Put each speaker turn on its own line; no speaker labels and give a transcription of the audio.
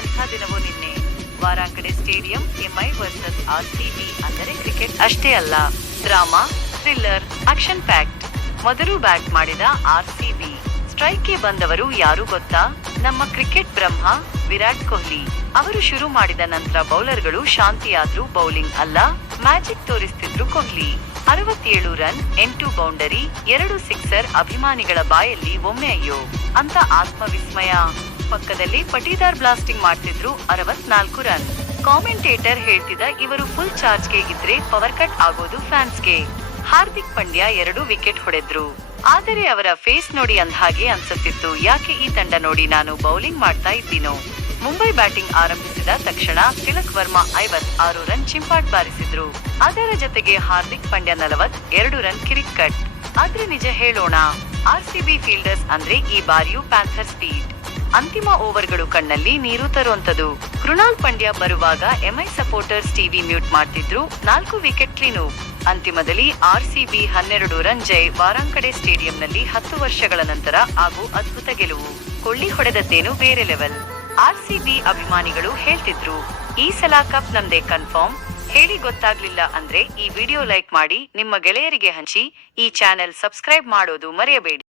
ಎಂಥ ದಿನವೂ ನಿನ್ನೆ. ವಾರಾಂಕಡೆ ಸ್ಟೇಡಿಯಂ ಎಂಐ ವರ್ಸಸ್ ಆರ್ಸಿಬಿ ಅಂದರೆ ಕ್ರಿಕೆಟ್. ಅಷ್ಟೇ ಅಲ್ಲ, ಡ್ರಾಮಾ, ಥ್ರಿಲ್ಲರ್, ಆಕ್ಷನ್ ಪ್ಯಾಕ್ಟ್ ಮೊದಲು ಬ್ಯಾಟ್ ಮಾಡಿದ ಆರ್ಸಿಬಿ ಸ್ಟ್ರೈಕ್ಗೆ ಬಂದವರು ಯಾರು ಗೊತ್ತಾ? ನಮ್ಮ ಕ್ರಿಕೆಟ್ ಬ್ರಹ್ಮ, ವಿರಾಟ್ ಕೊಹ್ಲಿ. ಅವರು ಶುರು ಮಾಡಿದ ನಂತರ ಬೌಲರ್ಗಳು ಶಾಂತಿಯಾದ್ರೂ ಬೌಲಿಂಗ್ ಅಲ್ಲ, ಮ್ಯಾಜಿಕ್ ತೋರಿಸ್ತಿದ್ರು ಕೊಹ್ಲಿ. ಅರವತ್ತೇಳು ರನ್, ಎಂಟು ಬೌಂಡರಿ, ಎರಡು ಸಿಕ್ಸರ್ ಅಭಿಮಾನಿಗಳ ಬಾಯಲ್ಲಿ ಒಮ್ಮೆ ಅಯ್ಯೋ, ಅಂತ ಆತ್ಮವಿಸ್ಮಯ. ಪಕ್ಕದಲ್ಲಿ ಪಟೀದಾರ್ ಬ್ಲಾಸ್ಟಿಂಗ್ ಮಾಡ್ತಿದ್ರು ಅರವತ್ನಾಲ್ಕು ರನ್. ಕಾಮೆಂಟೇಟರ್ ಹೇಳ್ತಿದ ಇವರು ಫುಲ್ ಚಾರ್ಜ್ಗೆ ಇದ್ರೆ ಪವರ್ ಕಟ್ ಆಗೋದು ಫ್ಯಾನ್ಸ್ಗೆ ಹಾರ್ದಿಕ್ ಪಂಡ್ಯ ಎರಡು ವಿಕೆಟ್ ಹೊಡೆದ್ರು. ಆದರೆ ಅವರ ಫೇಸ್ ನೋಡಿ ಅಂದ್ಹಾಗೆ ಅನ್ಸುತ್ತಿತ್ತು. ಯಾಕೆ ಈ ತಂಡ ನೋಡಿ ನಾನು ಬೌಲಿಂಗ್ ಮಾಡ್ತಾ ಇದ್ದೀನೋ? ಮುಂಬೈ ಬ್ಯಾಟಿಂಗ್ ಆರಂಭಿಸಿದ ತಕ್ಷಣ ತಿಲಕ್ ವರ್ಮಾ ಐವತ್ ಆರು ರನ್ ಚಿಂಪಾಟ್ ಬಾರಿಸಿದ್ರು. ಅದರ ಜೊತೆಗೆ ಹಾರ್ದಿಕ್ ಪಂಡ್ಯ ನಲವತ್ ಎರಡು ರನ್ ಕಿರಿಕ್ ಕಟ್ ಆದ್ರೆ ನಿಜ ಹೇಳೋಣ. ಆರ್ಸಿಬಿ ಫೀಲ್ಡರ್ಸ್ ಅಂದ್ರೆ ಈ ಬಾರಿಯೂ ಪ್ಯಾಂಥರ್ ಸ್ಪೀಡ್ ಅಂತಿಮ ಓವರ್ಗಳು ಕಣ್ಣಲ್ಲಿ ನೀರು ತರುವಂತದು ಕೃಣಾಲ್ ಪಂಡ್ಯ ಬರುವಾಗ ಎಂಐ ಸಪೋರ್ಟರ್ಸ್ ಟಿವಿ ಮ್ಯೂಟ್ ಮಾಡ್ತಿದ್ರು. ನಾಲ್ಕು ವಿಕೆಟ್ ಕ್ಲೀನು. ಅಂತಿಮದಲ್ಲಿ ಆರ್ಸಿಬಿ ಹನ್ನೆರಡು ಜೈ ವಾರಾಂಕಡೆ ಸ್ಟೇಡಿಯಂನಲ್ಲಿ ಹತ್ತು ವರ್ಷಗಳ ನಂತರ ಹಾಗೂ ಅದ್ಭುತ ಗೆಲುವು. ಕೊಳ್ಳಿ ಹೊಡೆದದ್ದೇನು ಬೇರೆ ಲೆವೆಲ್ ಆರ್ಸಿಬಿ ಅಭಿಮಾನಿಗಳು ಹೇಳ್ತಿದ್ರು, ಈ ಸಲ ಕಪ್ ನಮ್ದೇ ಕನ್ಫರ್ಮ್. ಹೇಳಿ ಗೊತ್ತಾಗ್ಲಿಲ್ಲ ಅಂದ್ರೆ ಈ ವಿಡಿಯೋ ಲೈಕ್ ಮಾಡಿ, ನಿಮ್ಮ ಗೆಳೆಯರಿಗೆ ಹಂಚಿ, ಈ ಚಾನೆಲ್ ಸಬ್ಸ್ಕ್ರೈಬ್ ಮಾಡೋದು ಮರೆಯಬೇಡಿ.